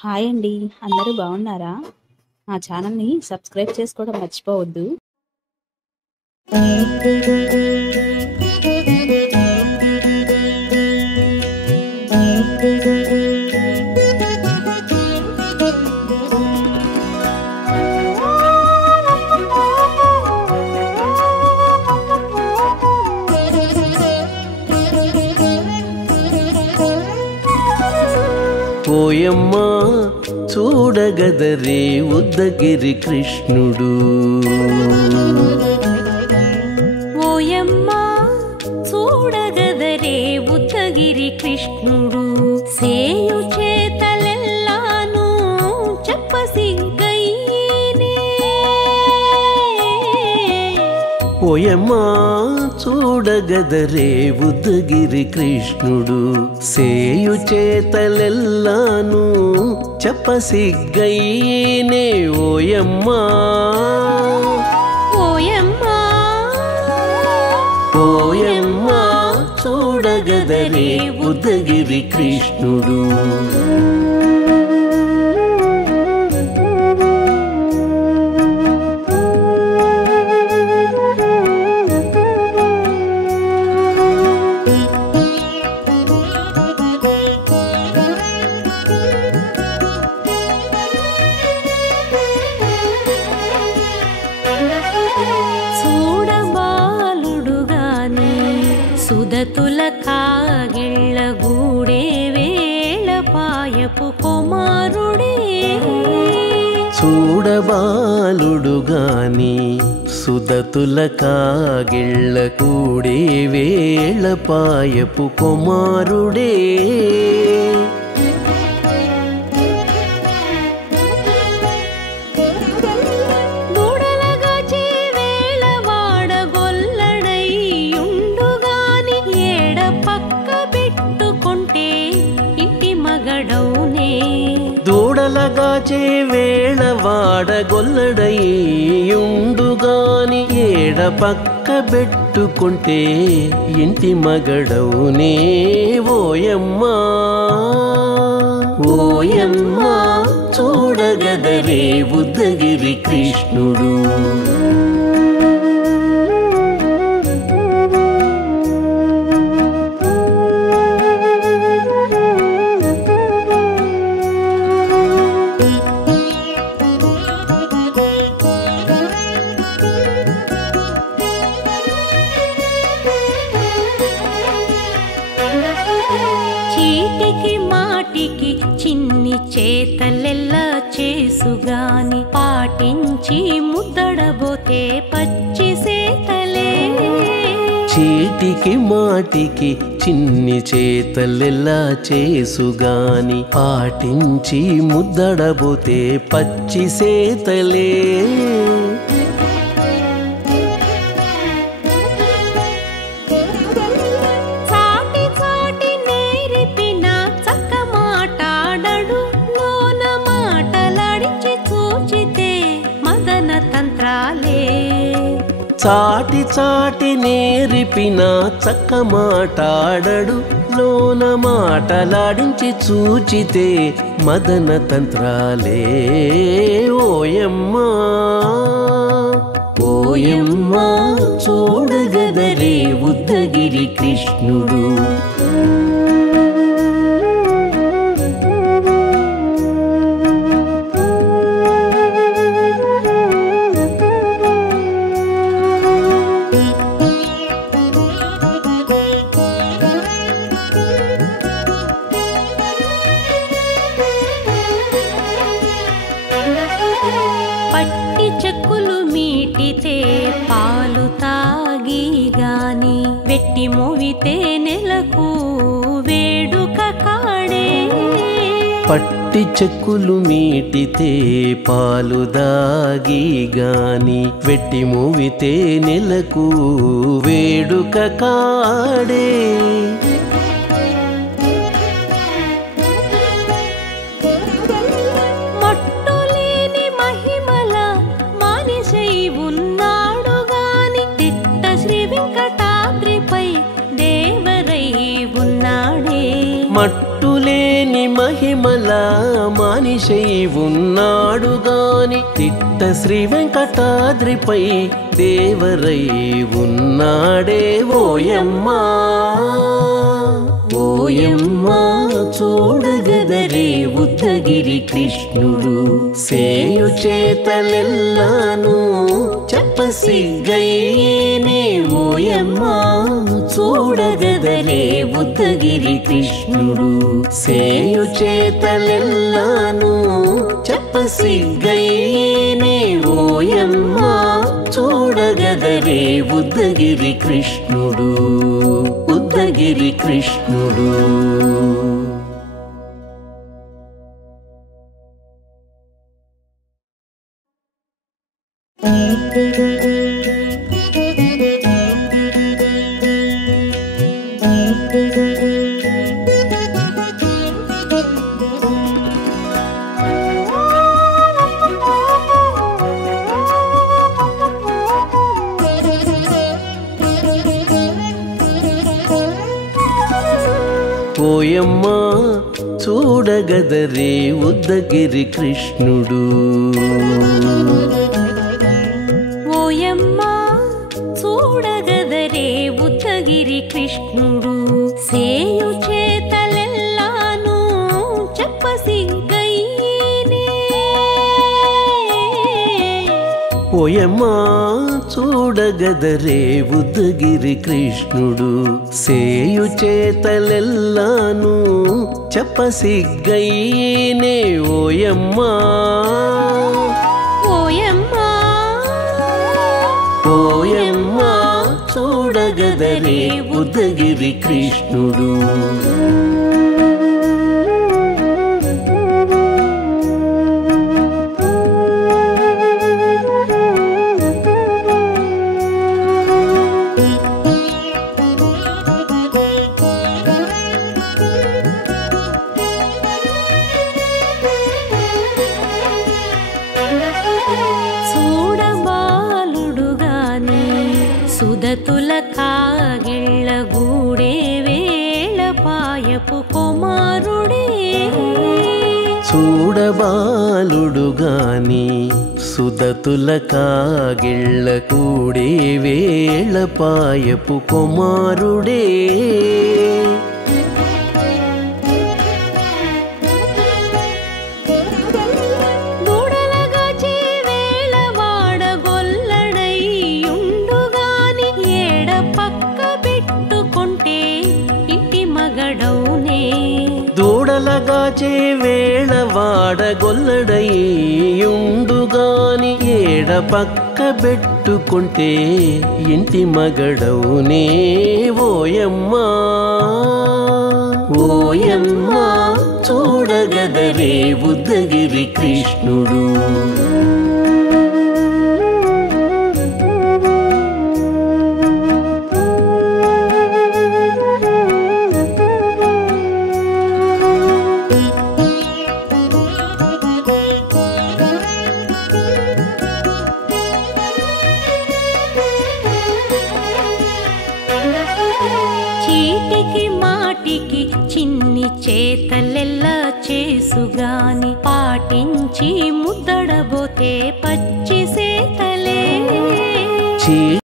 Hi అండి. అందరూ బాగున్నారా? మా ఛానల్‌ని సబ్స్క్రైబ్ చేసుకోవడం మర్చిపోవద్దు. ఓయమ్మా చూడగదరే ఉద్దగిరి కృష్ణుడు. ఓయమ్మా చూడగదరే ఉద్దగిరి కృష్ణుడు. సేయు చేతలెల్లాను చెప్పసిగ్గయ్యేనే. ఓయమ్మా చూడగదరే ఉద్దగిరి కృష్ణుడు. సేయు చేతలెల్లాను చెప్పసిగ్గయ్యేనే. ఓయమ్మా ఓయమ్మా ఓయమ్మా చూడగదరే ఉద్దగిరి కృష్ణుడు. సుదతుల కాగిళ్ళ గూడే వేళ పాయపు కుమారుడే. చూడబాలుడు గాని సుదతుల కాగిళ్ళ కూడే వేళ పాయపు కుమారుడే. దూడలగాచే వేళ వాడగొల్లడయ్యుండుగాని ఏడ పక్క పెట్టుకుంటే ఇంటి మగడవునే. ఓయమ్మా ఓయమ్మా చూడగదరే ఉద్దగిరి కృష్ణుడు. చీటికి మాటికి చిన్ని చేతలెల్లా చేసుగాని పాటించి ముద్దడబోతే పచ్చి సేతలే. చీటికి మాటికి చిన్ని చేతలెల్లా చేసుగాని పాటించి ముద్దడబోతే పచ్చి సేతలే. చాటి చాటి నేరిపిన చక్క మాటాడడు లోన మాటలాడించి చూచితే మదన తంత్రాలే. ఓయమ్మా ఓయమ్మా చూడగదరే ఉద్దగిరి కృష్ణుడు. పట్టి చెక్కులు మీటితే పాలు తాగి గాని వెట్టి మోవితే నెలకు వేడుక కాడే. పట్టి చెక్కులు మీటితే పాలు దాగి గాని వెట్టి మూవితే నెలకు వేడుక కాడే. మట్టులేని మహిమ మహిమల మనిషై ఉన్నాడు గాని తిట్ట శ్రీ వెంకటాద్రిపై దేవరై ఉన్నాడే ఓయమ్మా ఓయమ్మా చూడగదరే ఉద్దగిరి కృష్ణుడు సేయు చేతలెల్లాను చెప్పసిగ్గయ్యేనే ఓయమ్మా చూడగదరే ఉద్దగిరి కృష్ణుడు సేయు చేతలెల్లాను చెప్పసిగ్గయ్యేనే ఓయమ్మా చూడగదరే ఉద్దగిరి కృష్ణుడు ఉద్దగిరి కృష్ణుడు. ఓయమ్మా చూడగదరే ఉద్దగిరి కృష్ణుడు ఓయమ్మా చూడగదరే ఉద్దగిరి కృష్ణుడు సేయు చేతలెల్లాను చెప్పసిగ్గయ్యేనే ఓయమ్మా చూడగదరే ఉద్దగిరి కృష్ణుడు సేయు చేతలెల్లాను చెప్పసిగ్గయ్యేనే ఓయమ్మా ఓయమ్మా ఓయమ్మా చూడగదరే ఉద్దగిరి కృష్ణుడు. సుదతుల కాగిళ్ళ గూడే వేళ పాయపు కుమారుడే చూడబాలుడు గాని సుదతుల కాగిళ్ళ కూడే వేళ పాయపు కుమారుడే దూడలగాచే వేళ వాడగొల్లడయ్యుండుగాని ఏడ పక్క పెట్టుకుంటే ఇంటి మగడవునే ఓయమ్మా ఓయమ్మా చూడగదరే ఉద్దగిరి కృష్ణుడు. చీటికి మాటికి చిన్ని చేతలెల్లా చేసుగాని పాటించి ముద్దడబోతే పచ్చి సేతలే